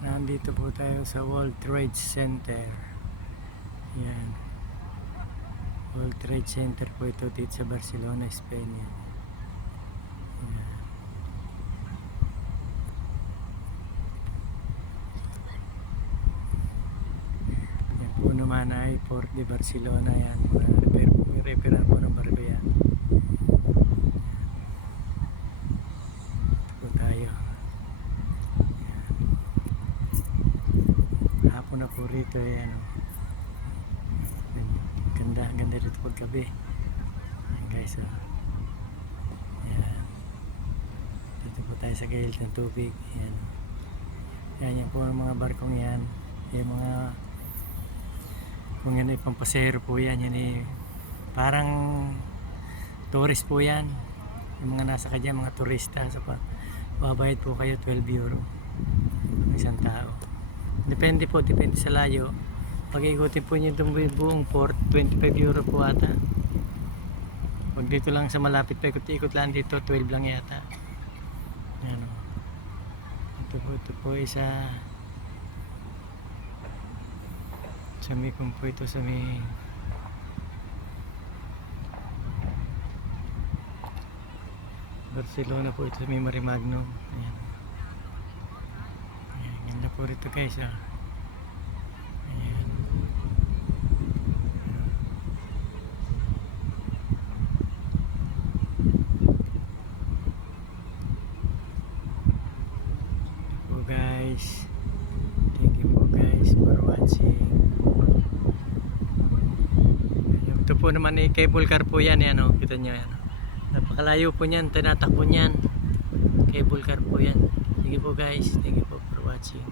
Nandito po tayo sa World Trade Center. Yan. World Trade Center po ito dito sa Barcelona, Spain. Yan. Yan po naman ay Port de Barcelona. Yan. Repair po ng barko yan. Ito po tayo. Hapon na po rito eh, ano. Ganda rito pag gabi. Ayan guys, oh. Ayan. Dito po tayo sa gilid ng tubig. Ayan. Ayan yan po ang mga barkong yan. Yung mga kung yan ay pampasero po yan. Yan ay parang tourist po yan. Yung mga nasa kadyan, mga turista. So, babayad po kayo 12 euro isang tao. Depende sa layo. Pag ikutin po nyo itong buong port, 25 euro po ata. Pag dito lang sa malapit pa, ikot lang dito, 12 lang yata. Ayan o. Ito po isa sa may kumpo ito sa may Barcelona po ito sa may Marimagno. Ayan. Ayan, ganda po rito guys ah. Ayan. Ito po guys. Thank you po guys for watching. Ito po naman ay cable car po yan. Yan o, kita nyo yan. Napakalayo po niyan, tinatakbo niyan. Cable car po yan. Thank you po guys. Thank you po for watching.